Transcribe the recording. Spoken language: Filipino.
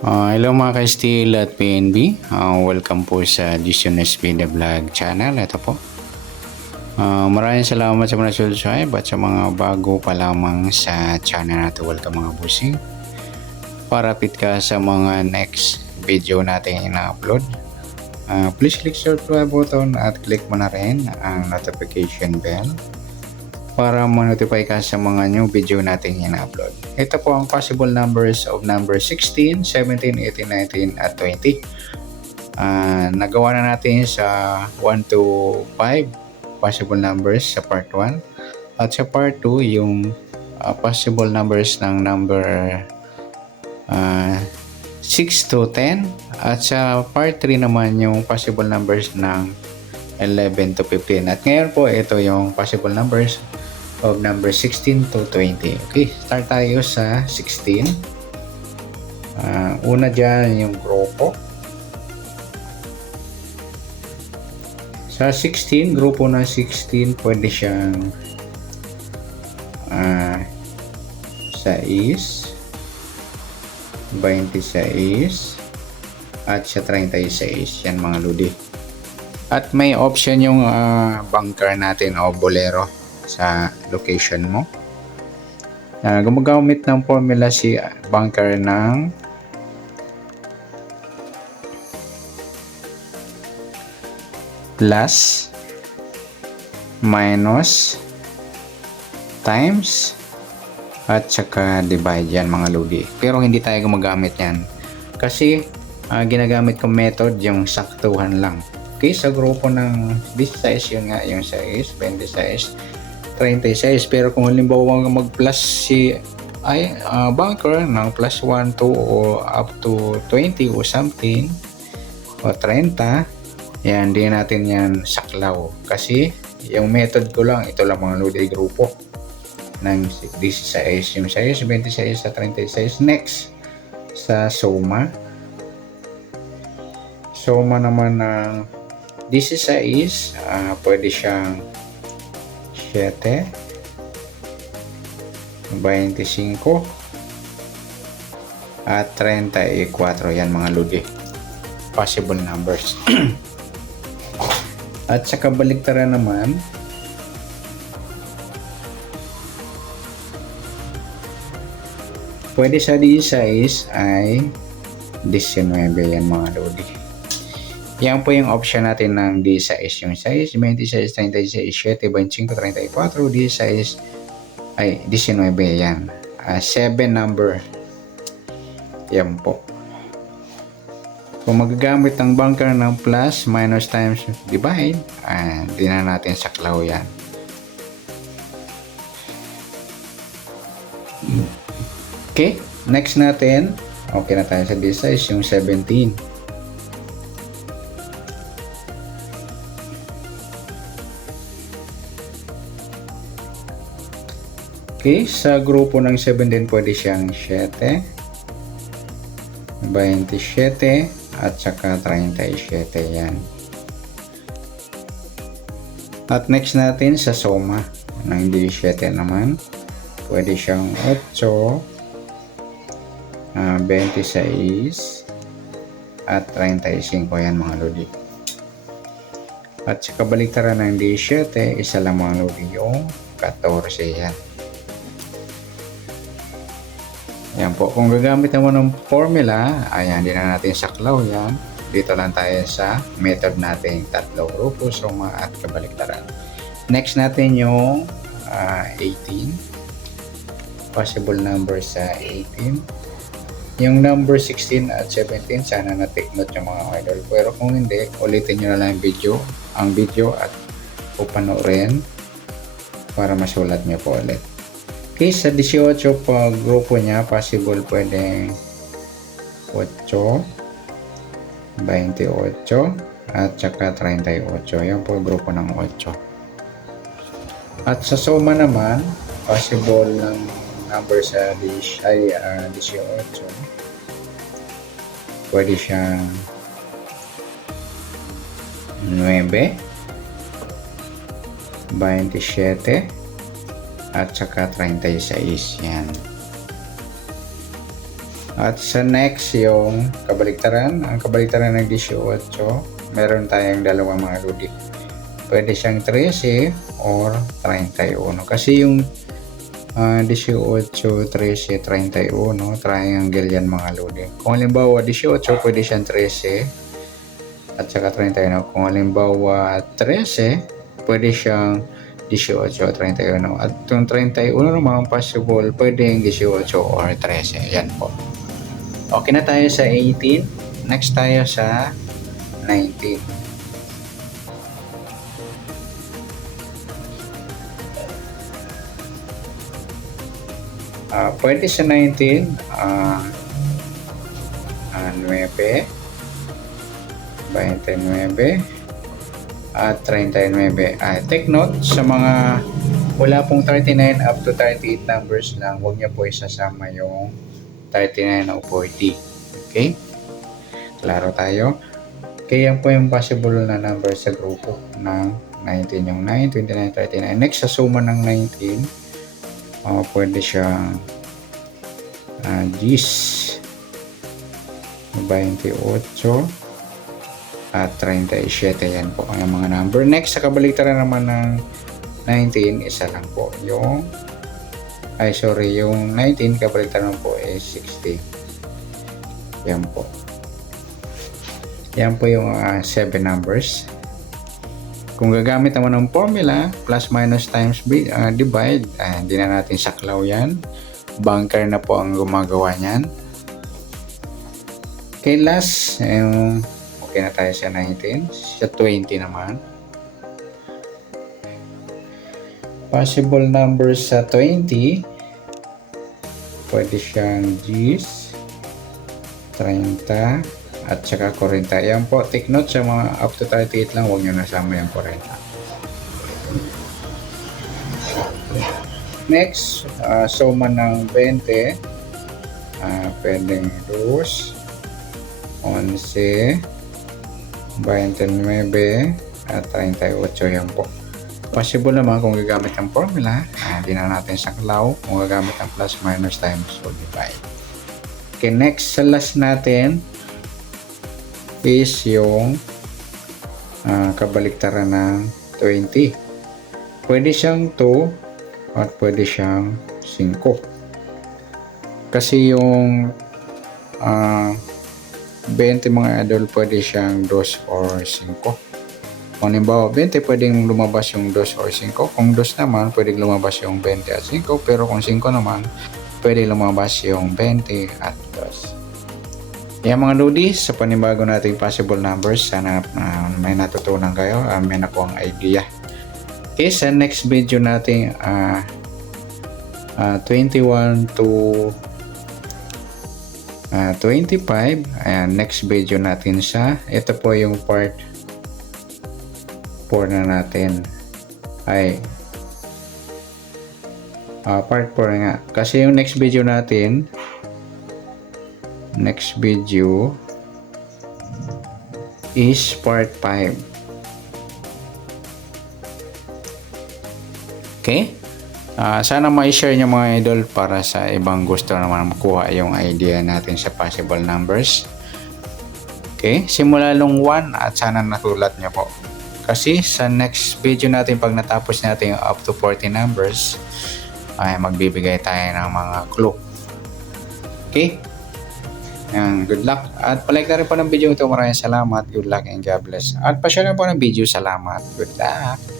Hello mga ka-Steel at PNB. Welcome po sa Dishon SB The Vlog channel. Ito po. Maraming salamat sa mga subscribe at sa mga bago pa lamang sa channel natin. Welcome mga busing. Parapit ka sa mga next video natin ina-upload. Please click subscribe button at click mo na rin ang notification bell para ma-notify ka sa mga new video natin ina-upload. Ito po ang possible numbers of number 16, 17, 18, 19 at 20. Nagawa na natin sa 1 to 5 possible numbers sa part 1. At sa part 2 yung possible numbers ng number 6 to 10. At sa part 3 naman yung possible numbers ng 11 to 15. At ngayon po ito yung possible numbers of number 16 to 20. Okay, start tayo sa 16. Una dyan yung grupo. Sa 16, grupo ng 16, pwede siyang 6, 26, at sa 36. Yan mga ludi. At may option yung bunker natin o bolero sa location mo. Gumagamit ng formula si bunker ng plus, minus, times, at saka divide yan mga ludi. Pero hindi tayo gumagamit yan kasi ginagamit kong method yung saktuhan lang. Okay, sa grupo ng 16 yun nga yung 6, 26, 36. Pero kung halimbawa mag-plus si bunker ng plus 1, 2 o up to 20 o something o 30, yan, di natin yan saklaw kasi yung method ko lang, ito lang mga lodi grupo ng 16, yung 6, 26 sa 36. Next, sa suma naman ng 16, pwede siyang 7, 25 at 34. Yan mga ludi, possible numbers. At sa kabaliktaran naman, pwede sa 16 ay 19. Yan mga ludi. Yan po yung option natin ng D6, yung 6, 26, 36, 7, 25, 34, D6 ay 19 yan. 7 number. Yan po. Kung magagamit ng bunker ng plus, minus, times, divide, hindi na natin saklaw yan. Okay, next natin, okay na tayo sa D6, yung 17. Okay, sa grupo ng 17 pwede siyang 7, 27 at saka 37 yan. At next natin sa suma ng 17 naman, pwede siyang 8, 26 at 35 yan mga lodi. At sa kabaliktaran ng 17, isa lang mga lodi, yung 14 yan. Yan po, kung gagamit naman ng formula, ayan, hindi na natin saklaw yan. Dito lang tayo sa method natin, tatlong grupo, suma at kabaliktaran. Next natin yung 18. Possible number sa 18. Yung number 16 at 17, sana na-take note yung mga idol. Pero kung hindi, ulitin nyo na lang ang video at upanoorin para masulat nyo po ulit. Okay, sa 18 pa grupo niya, possible pwedeng 8, 28 at saka 38. Yan po grupo ng 8. At sa suma naman, possible ng number sa 18. Pwede siyang 9, 27 at saka 36. Yan. At sa next, yung kabaliktaran. Ang kabaliktaran ng 18, meron tayong dalawang mga lodi. Pwede siyang 13 or 31. Kasi yung 18, 13, 31, triangle yan mga lodi. Kung halimbawa 18, pwede siyang 13 at saka 31. Kung halimbawa 13, pwede siyang 18, 31. At yung 31 naman possible, pwedeng 18 or 13. Yan po. Okay na tayo sa 18. Next tayo sa 19. Pwede sa 19, 9, 29, at 39. Take note, sa mga wala pong 39 up to 38 numbers lang, huwag niyo po isasama yung 39 o 40. Okay? Klaro tayo? Kaya yan po yung possible na number sa grupo ng 19. Yung 9, 29, 39. Next, sa suma ng 19, pwede siyang 10, 28, at 37. Yan po ang mga number. Next, sa kabaliktaran naman ng 19, isa lang po. Yung 19 kabaliktaran po is 60. Yan po. Yan po yung 7 numbers. Kung gagamit naman ng formula, plus minus times divide, hindi na natin saklaw yan. Bunker na po ang gumagawa niyan. Okay, last, okay na tayo sa 19. Sa 20 naman. Possible numbers sa 20, pwede siyang 10, 30, at saka 40. Yan po, take note sa mga up to 38 lang, huwag nyo nasama yung 40. Next, suma ng 20, pwedeng 2, 11, 29, at 38. Yan po. Possible naman kung gagamit ng formula, hindi na natin saklaw. Kung gagamit ng plus minus times or divide. Okay, next sa last natin is yung kabaliktaran ng 20. Pwede siyang 2 at pwede siyang 5. Kasi yung 20 mga idol, pwede siyang 2 or 5. Kung halimbawa 20, pwedeng lumabas yung 2 or 5. Kung 2 naman, pwedeng lumabas yung 20 at 5. Pero kung 5 naman, pwedeng lumabas yung 20 at 2. Yan mga lodi, sa panibago nating possible numbers, sana may natutunan kayo, may nakuha ang idea. Okay, sa next video natin, 21 to 25. Ayan, next video natin sa, ito po yung part 4 na natin. Part 4 nga. Kasi yung next video natin, next video is part 5. Okay? Sana ma-share nyo mga idol para sa ibang gusto naman makuha yung idea natin sa possible numbers. Okay? Simula long 1 at sana natulad nyo po. Kasi sa next video natin, pag natapos natin yung up to 40 numbers, ay magbibigay tayo ng mga clue. Okay? Good luck. At palike na rin po ng video ito. Maraming salamat. Good luck and God bless. At pa-share na po ng video. Salamat. Good luck.